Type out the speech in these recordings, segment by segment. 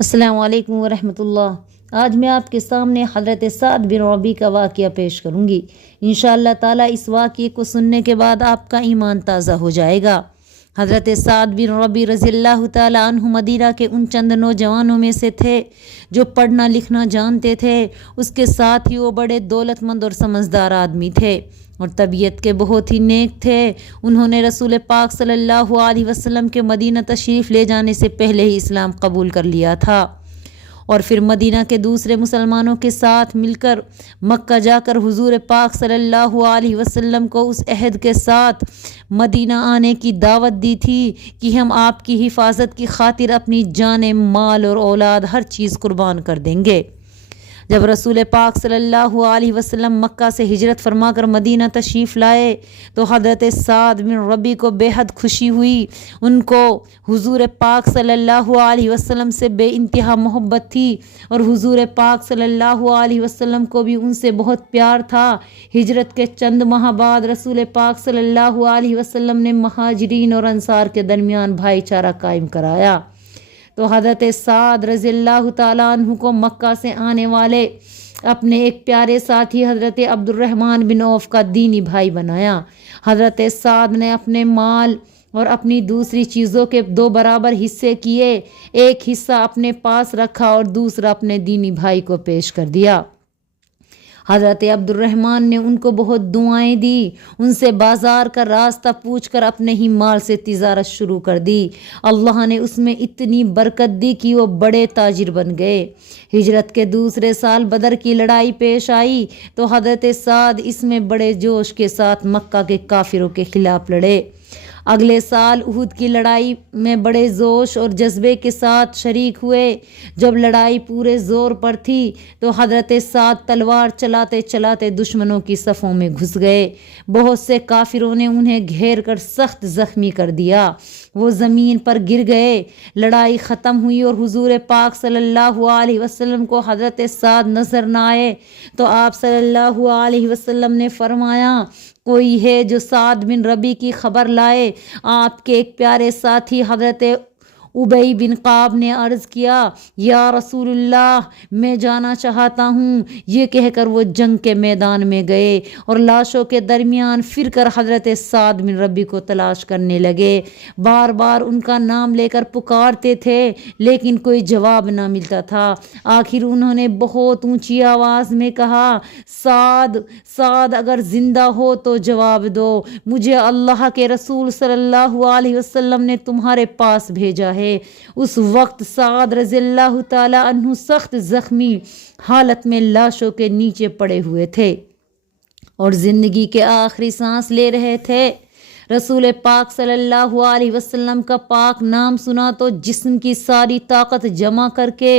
السلام علیکم ورحمۃ اللہ۔ آج میں آپ کے سامنے حضرت سعد بن ربیع کا واقعہ پیش کروں گی۔ انشاءاللہ تعالیٰ اس واقعے کو سننے کے بعد آپ کا ایمان تازہ ہو جائے گا۔ حضرت سعد بن ربیع رضی اللہ تعالیٰ عنہ مدینہ کے ان چند نوجوانوں میں سے تھے جو پڑھنا لکھنا جانتے تھے۔ اس کے ساتھ ہی وہ بڑے دولت مند اور سمجھدار آدمی تھے اور طبیعت کے بہت ہی نیک تھے۔ انہوں نے رسول پاک صلی اللہ علیہ وسلم کے مدینہ تشریف لے جانے سے پہلے ہی اسلام قبول کر لیا تھا اور پھر مدینہ کے دوسرے مسلمانوں کے ساتھ مل کر مکہ جا کر حضور پاک صلی اللہ علیہ وسلم کو اس عہد کے ساتھ مدینہ آنے کی دعوت دی تھی کہ ہم آپ کی حفاظت کی خاطر اپنی جان، مال اور اولاد ہر چیز قربان کر دیں گے۔ جب رسول پاک صلی اللہ علیہ وسلم مکہ سے ہجرت فرما کر مدینہ تشریف لائے تو حضرت سعد بن ربیع کو بے حد خوشی ہوئی۔ ان کو حضور پاک صلی اللہ علیہ وسلم سے بے انتہا محبت تھی اور حضور پاک صلی اللہ علیہ وسلم کو بھی ان سے بہت پیار تھا۔ ہجرت کے چند ماہ بعد رسول پاک صلی اللہ علیہ وسلم نے مہاجرین اور انصار کے درمیان بھائی چارہ قائم کرایا تو حضرت سعد رضی اللہ تعالیٰ عنہ کو مکہ سے آنے والے اپنے ایک پیارے ساتھی حضرت عبد الرحمن بن عوف کا دینی بھائی بنایا۔ حضرت سعد نے اپنے مال اور اپنی دوسری چیزوں کے 2 برابر حصے کیے، ایک حصہ اپنے پاس رکھا اور دوسرا اپنے دینی بھائی کو پیش کر دیا۔ حضرت عبد الرحمن نے ان کو بہت دعائیں دی، ان سے بازار کا راستہ پوچھ کر اپنے ہی مال سے تجارت شروع کر دی۔ اللہ نے اس میں اتنی برکت دی کہ وہ بڑے تاجر بن گئے۔ ہجرت کے دوسرے سال بدر کی لڑائی پیش آئی تو حضرت سعد اس میں بڑے جوش کے ساتھ مکہ کے کافروں کے خلاف لڑے۔ اگلے سال احد کی لڑائی میں بڑے جوش اور جذبے کے ساتھ شریک ہوئے۔ جب لڑائی پورے زور پر تھی تو حضرت سعد تلوار چلاتے چلاتے دشمنوں کی صفوں میں گھس گئے۔ بہت سے کافروں نے انہیں گھیر کر سخت زخمی کر دیا، وہ زمین پر گر گئے۔ لڑائی ختم ہوئی اور حضور پاک صلی اللہ علیہ وسلم کو حضرت سعد نظر نہ آئے تو آپ صلی اللہ علیہ وسلم نے فرمایا، کوئی ہے جو سعد بن ربیع کی خبر لائے؟ آپ کے ایک پیارے ساتھی حضرت ابی بن کعب نے عرض کیا، یا رسول اللہ میں جانا چاہتا ہوں۔ یہ کہہ کر وہ جنگ کے میدان میں گئے اور لاشوں کے درمیان پھر کر حضرت سعد بن ربیع کو تلاش کرنے لگے۔ بار بار ان کا نام لے کر پکارتے تھے لیکن کوئی جواب نہ ملتا تھا۔ آخر انہوں نے بہت اونچی آواز میں کہا، سعد سعد اگر زندہ ہو تو جواب دو، مجھے اللہ کے رسول صلی اللہ علیہ وسلم نے تمہارے پاس بھیجا ہے۔ اس وقت سعد رضی اللہ تعالی عنہ سخت زخمی حالت میں لاشوں کے نیچے پڑے ہوئے تھے اور زندگی کے آخری سانس لے رہے تھے۔ رسول پاک صلی اللہ علیہ وسلم کا پاک نام سنا تو جسم کی ساری طاقت جمع کر کے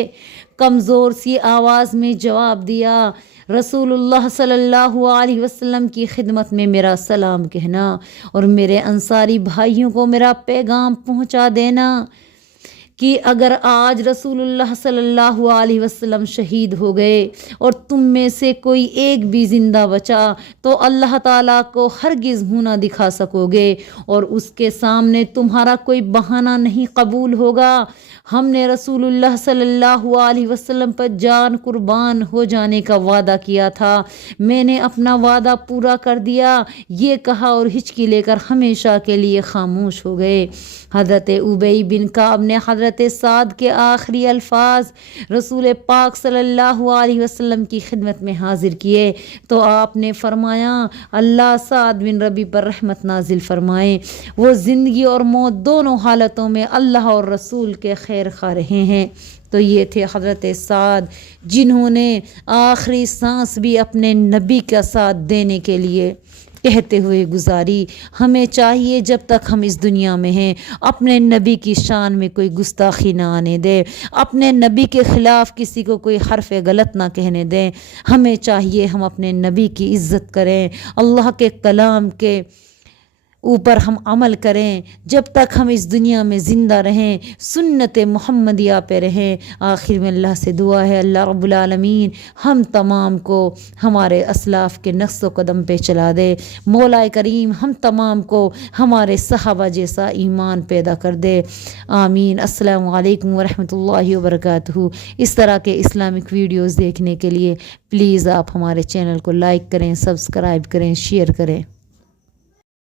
کمزور سی آواز میں جواب دیا، رسول اللہ صلی اللہ علیہ وسلم کی خدمت میں میرا سلام کہنا اور میرے انصاری بھائیوں کو میرا پیغام پہنچا دینا کہ اگر آج رسول اللہ صلی اللہ علیہ وسلم شہید ہو گئے اور تم میں سے کوئی ایک بھی زندہ بچا تو اللہ تعالیٰ کو ہرگز منہ نہ دکھا سکو گے اور اس کے سامنے تمہارا کوئی بہانہ نہیں قبول ہوگا۔ ہم نے رسول اللہ صلی اللہ علیہ وسلم پر جان قربان ہو جانے کا وعدہ کیا تھا، میں نے اپنا وعدہ پورا کر دیا، یہ کہا اور ہچکی لے کر ہمیشہ کے لیے خاموش ہو گئے۔ حضرت ابی بن کعب نے حضرت سعد کے آخری الفاظ رسول پاک صلی اللہ علیہ وسلم کی خدمت میں حاضر کیے تو آپ نے فرمایا، اللہ سعد بن ربیع پر رحمت نازل فرمائے، وہ زندگی اور موت دونوں حالتوں میں اللہ اور رسول کے خیر خواہ رہے ہیں۔ تو یہ تھے حضرت سعد جنہوں نے آخری سانس بھی اپنے نبی کا ساتھ دینے کے لیے کہتے ہوئے گزاری۔ ہمیں چاہیے جب تک ہم اس دنیا میں ہیں اپنے نبی کی شان میں کوئی گستاخی نہ آنے دے، اپنے نبی کے خلاف کسی کو کوئی حرف غلط نہ کہنے دیں۔ ہمیں چاہیے ہم اپنے نبی کی عزت کریں، اللہ کے کلام کے اوپر ہم عمل کریں جب تک ہم اس دنیا میں زندہ رہیں، سنت محمدیہ پہ رہیں۔ آخر میں اللہ سے دعا ہے اللہ رب العالمین ہم تمام کو ہمارے اسلاف کے نقش و قدم پہ چلا دے۔ مولا کریم ہم تمام کو ہمارے صحابہ جیسا ایمان پیدا کر دے، آمین۔ السلام علیکم ورحمۃ اللہ وبرکاتہ۔ اس طرح کے اسلامک ویڈیوز دیکھنے کے لیے پلیز آپ ہمارے چینل کو لائک کریں، سبسکرائب کریں، شیئر کریں۔